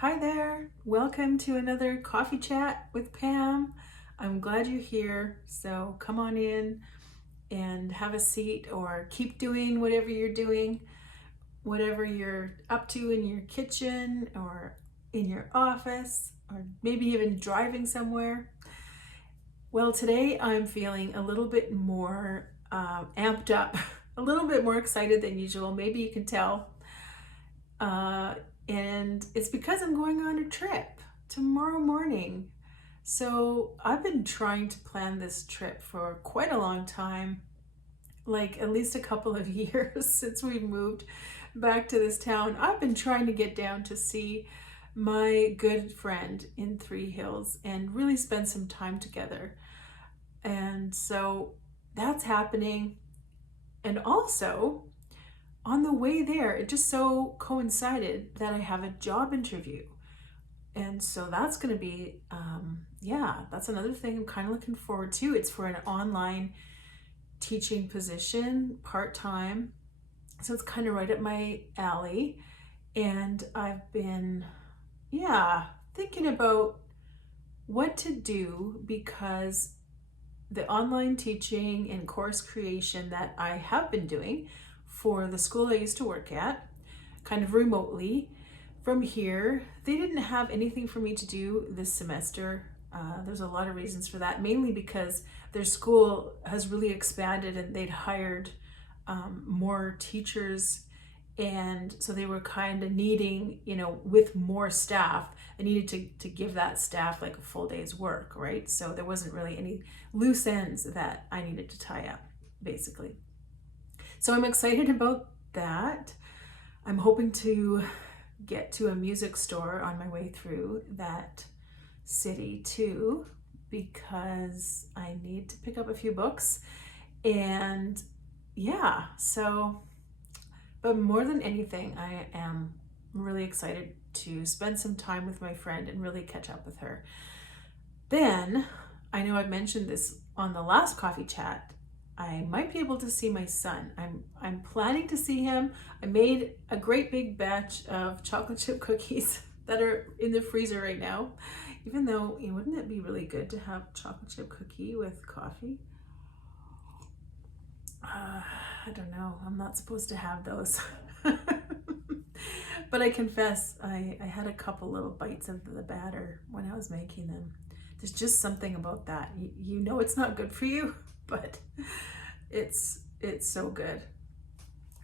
Hi there. Welcome to another coffee chat with Pam. I'm glad you're here. So come on in and have a seat or keep doing whatever you're doing, whatever you're up to in your kitchen or in your office or maybe even driving somewhere. Well, today I'm feeling a little bit more amped up, a little bit more excited than usual. Maybe you can tell. Uh, and it's because I'm going on a trip tomorrow morning. So I've been trying to plan this trip for quite a long time, like at least a couple of years since we've moved back to this town. I've been trying to get down to see my good friend in Three Hills and really spend some time together. And so that's happening. And also, on the way there, it just so coincided that I have a job interview. And so that's going to be, that's another thing I'm kind of looking forward to. It's for an online teaching position, part time. So it's kind of right up my alley. And I've been, thinking about what to do because the online teaching and course creation that I have been doing for the school I used to work at, kind of remotely from here, they didn't have anything for me to do this semester. There's a lot of reasons for that, mainly because their school has really expanded and they'd hired more teachers. And so they were kind of needing, with more staff, they needed to give that staff like a full day's work, right? So there wasn't really any loose ends that I needed to tie up, basically. So I'm excited about that. I'm hoping to get to a music store on my way through that city too, because I need to pick up a few books. And but more than anything, I am really excited to spend some time with my friend and really catch up with her. Then, I know I've mentioned this on the last coffee chat, I might be able to see my son. I'm planning to see him. I made a great big batch of chocolate chip cookies that are in the freezer right now. Even though, wouldn't it be really good to have chocolate chip cookie with coffee? I don't know. I'm not supposed to have those. But I confess, I had a couple little bites of the batter when I was making them. There's just something about that. You know it's not good for you, but it's so good.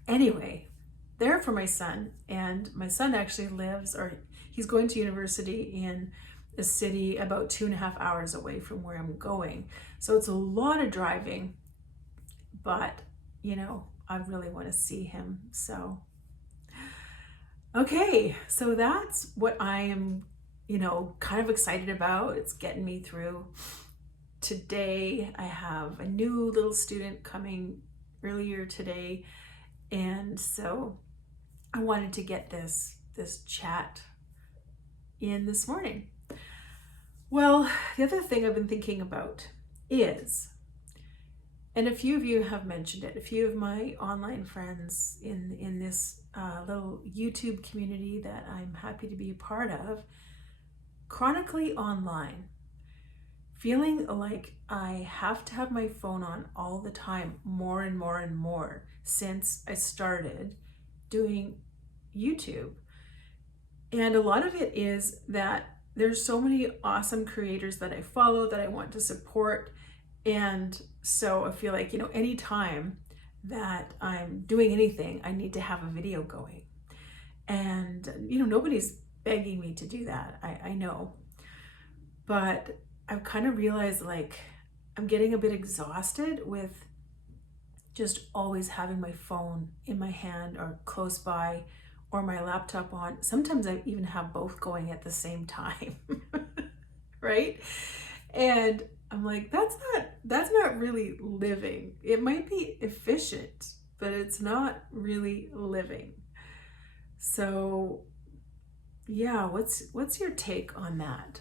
Anyway, they're for my son, and my son actually he's going to university in a city about 2.5 hours away from where I'm going. So it's a lot of driving, but I really want to see him. So, okay, so that's what I am, kind of excited about. It's getting me through. Today, I have a new little student coming earlier today, and so I wanted to get this chat in this morning. Well, the other thing I've been thinking about is, and a few of you have mentioned it, a few of my online friends in this little YouTube community that I'm happy to be a part of, chronically online, feeling like I have to have my phone on all the time, more and more and more, since I started doing YouTube. And a lot of it is that there's so many awesome creators that I follow that I want to support. And so I feel like, anytime that I'm doing anything, I need to have a video going. And, nobody's begging me to do that. I know. But I've kind of realized like I'm getting a bit exhausted with just always having my phone in my hand or close by or my laptop on. Sometimes I even have both going at the same time, right? And I'm like, that's not really living. It might be efficient, but it's not really living. So yeah, what's your take on that?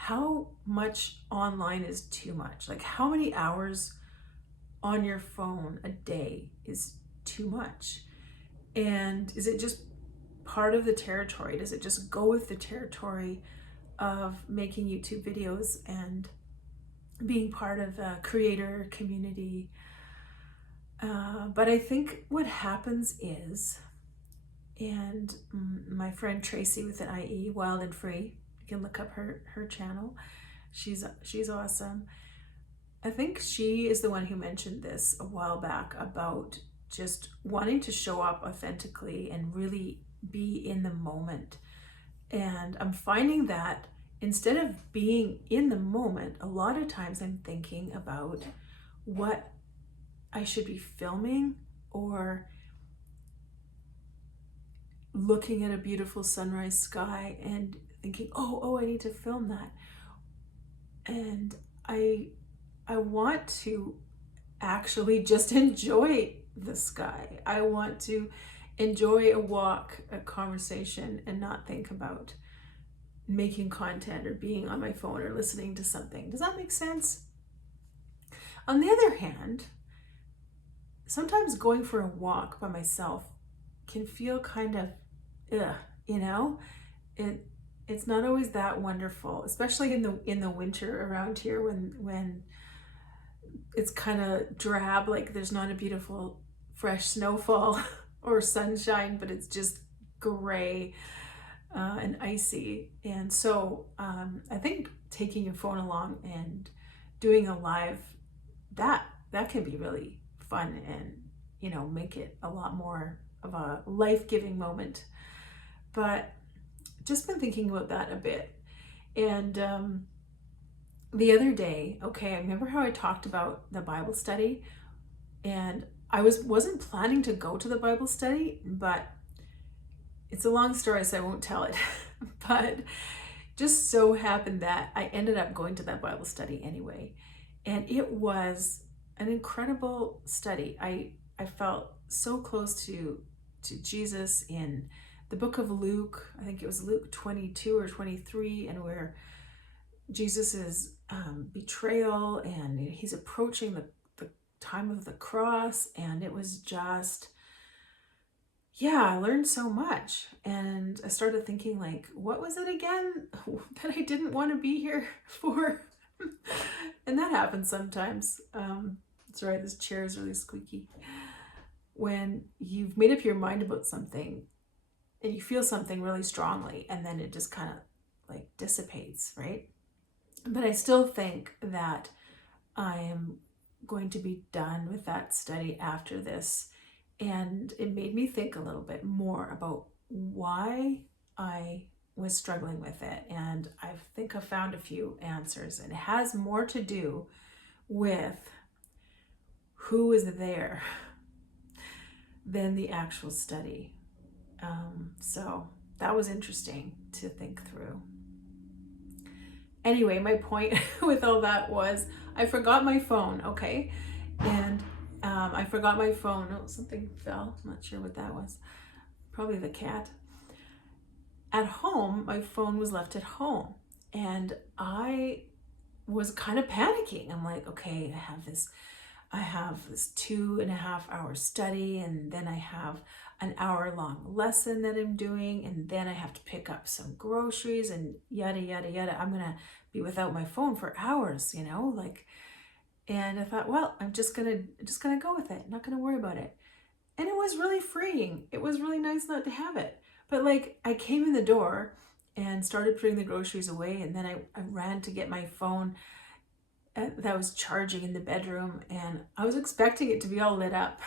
How much online is too much? Like how many hours on your phone a day is too much? And is it just part of the territory? Does it just go with the territory of making YouTube videos and being part of a creator community? But I think what happens is, and my friend Tracy with an IE, Wild and Free, you can look up her channel. She's awesome. I think she is the one who mentioned this a while back about just wanting to show up authentically and really be in the moment. And I'm finding that instead of being in the moment, a lot of times I'm thinking about what I should be filming, or looking at a beautiful sunrise sky and thinking, oh, I need to film that. And I want to actually just enjoy the sky. I want to enjoy a walk, a conversation, and not think about making content or being on my phone or listening to something. Does that make sense? On the other hand, sometimes going for a walk by myself can feel kind of, you know, it's not always that wonderful, especially in the winter around here when it's kind of drab, like there's not a beautiful fresh snowfall or sunshine, but it's just gray and icy. And so I think taking your phone along and doing a live, that can be really fun and, you know, make it a lot more of a life-giving moment. But just been thinking about that a bit. And the other day, okay, I remember how I talked about the Bible study, and I wasn't planning to go to the Bible study, but it's a long story, so I won't tell it. But just so happened that I ended up going to that Bible study anyway. And it was an incredible study. I felt so close to Jesus in the book of Luke. I think it was Luke 22 or 23, and where Jesus's betrayal, and he's approaching the time of the cross, and it was just, yeah, I learned so much. And I started thinking, like, what was it again that I didn't want to be here for? And that happens sometimes. It's right, this chair is really squeaky. When you've made up your mind about something and you feel something really strongly, and then it just kind of like dissipates, right? But I still think that I am going to be done with that study after this. And it made me think a little bit more about why I was struggling with it. And I think I found a few answers. And it has more to do with who was there than the actual study. So that was interesting to think through. Anyway, my point with all that was I forgot my phone, okay? And I forgot my phone. Oh, something fell. I'm not sure what that was. Probably the cat. At home, my phone was left at home. And I was kind of panicking. I'm like, okay, I have this 2.5 hour study, and then I have an hour-long lesson that I'm doing, and then I have to pick up some groceries and yada, yada, yada. I'm gonna be without my phone for hours, you know, like, and I thought, well, I'm just gonna go with it, not gonna worry about it. And it was really freeing. It was really nice not to have it. But like, I came in the door and started putting the groceries away, and then I ran to get my phone that was charging in the bedroom, and I was expecting it to be all lit up.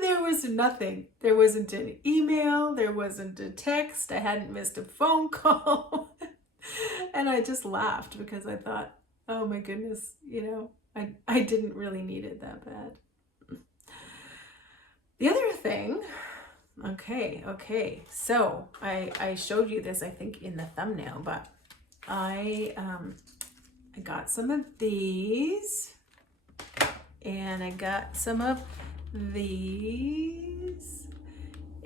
There was nothing. There wasn't an email, there wasn't a text, I hadn't missed a phone call. And I just laughed because I thought, oh my goodness, you know, I didn't really need it that bad. The other thing, okay, so I showed you this, I think, in the thumbnail, but I got some of these, and I got some of these,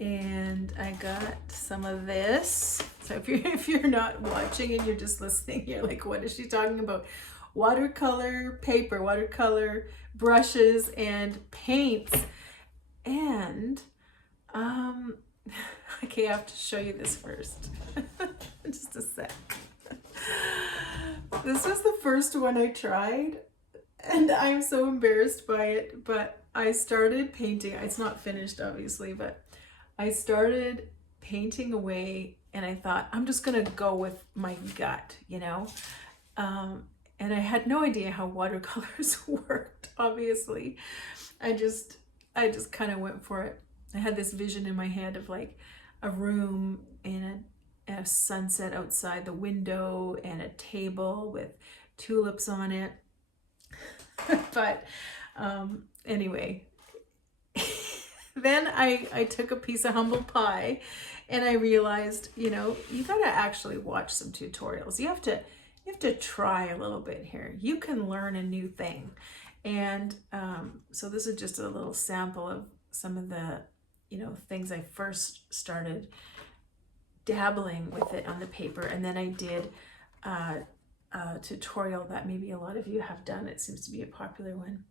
and I got some of this. So if you're not watching and you're just listening, you're like, what is she talking about? Watercolor paper, watercolor brushes, and paints. And Um, okay, I have to show you this first. Just a sec. This was the first one I tried, and I'm so embarrassed by it, but I started painting. It's not finished, obviously, but I started painting away, and I thought, I'm just gonna go with my gut, you know? Um, and I had no idea how watercolors worked, obviously. I just kind of went for it. I had this vision in my head of like a room and a sunset outside the window and a table with tulips on it. But anyway, then I took a piece of humble pie and I realized, you know, you got to actually watch some tutorials. You have to try a little bit here. You can learn a new thing. And so this is just a little sample of some of the, you know, things I first started dabbling with it on the paper. And then I did a tutorial that maybe a lot of you have done. It seems to be a popular one,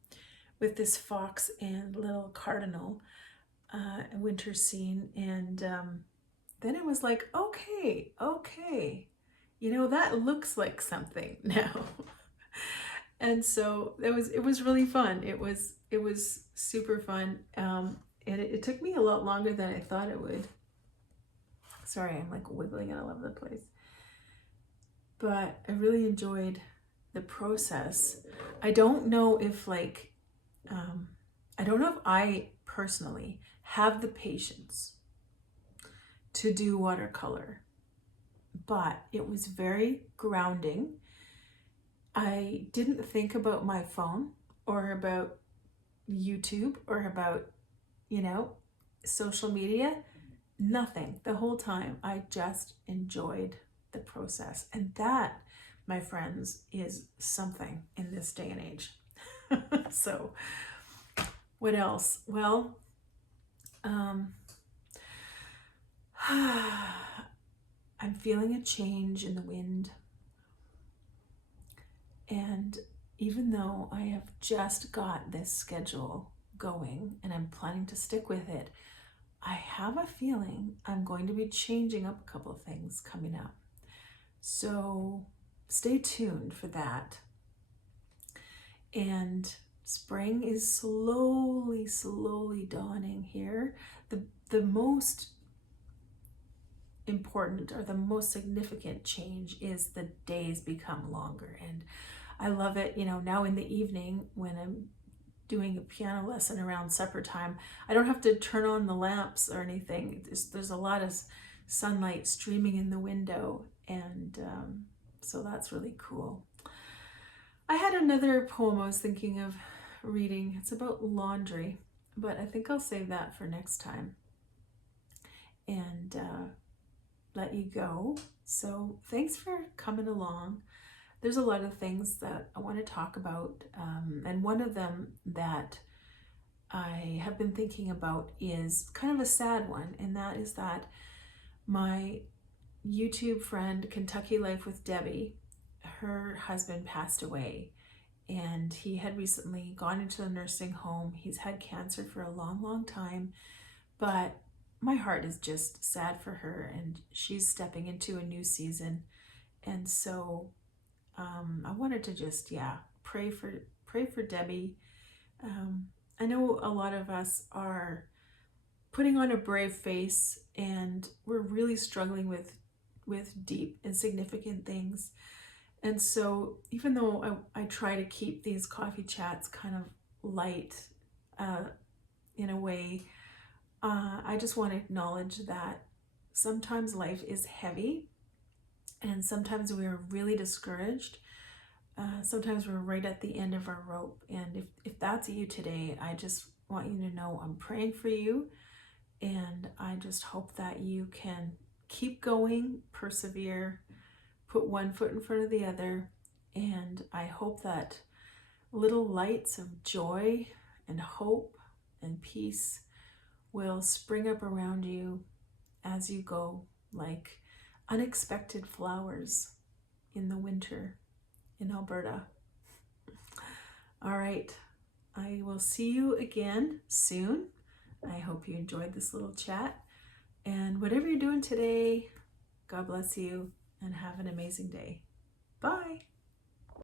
with this fox and little cardinal winter scene. And then it was like, okay, you know, that looks like something now. And so it was really fun. It was super fun. And it took me a lot longer than I thought it would. Sorry, I'm like wiggling all over the place. But I really enjoyed the process. I don't know if like, I don't know if I personally have the patience to do watercolor, but it was very grounding. I didn't think about my phone or about YouTube or about, you know, social media, nothing. The whole time I just enjoyed the process. And that, my friends, is something in this day and age. So what else? Well, I'm feeling a change in the wind. And even though I have just got this schedule going and I'm planning to stick with it, I have a feeling I'm going to be changing up a couple of things coming up. So stay tuned for that. And spring is slowly dawning here. The most important or the most significant change is the days become longer. And I love it, you know, now in the evening when I'm doing a piano lesson around supper time, I don't have to turn on the lamps or anything. There's a lot of sunlight streaming in the window, and so that's really cool. I had another poem I was thinking of reading. It's about laundry, but I think I'll save that for next time and let you go. So thanks for coming along. There's a lot of things that I want to talk about, and one of them that I have been thinking about is kind of a sad one, and that is that my YouTube friend, Kentucky Life with Debbie, her husband passed away, and he had recently gone into the nursing home. He's had cancer for a long time, but my heart is just sad for her, and she's stepping into a new season. And so I wanted to just, pray for Debbie. I know a lot of us are putting on a brave face, and we're really struggling with deep and significant things. And so even though I try to keep these coffee chats kind of light in a way, I just want to acknowledge that sometimes life is heavy, and sometimes we're really discouraged. Sometimes we're right at the end of our rope. And if that's you today, I just want you to know I'm praying for you. And I just hope that you can keep going, persevere, put one foot in front of the other. And I hope that little lights of joy and hope and peace will spring up around you as you go, like unexpected flowers in the winter in Alberta. All right, I will see you again soon. I hope you enjoyed this little chat. And whatever you're doing today, God bless you and have an amazing day. Bye.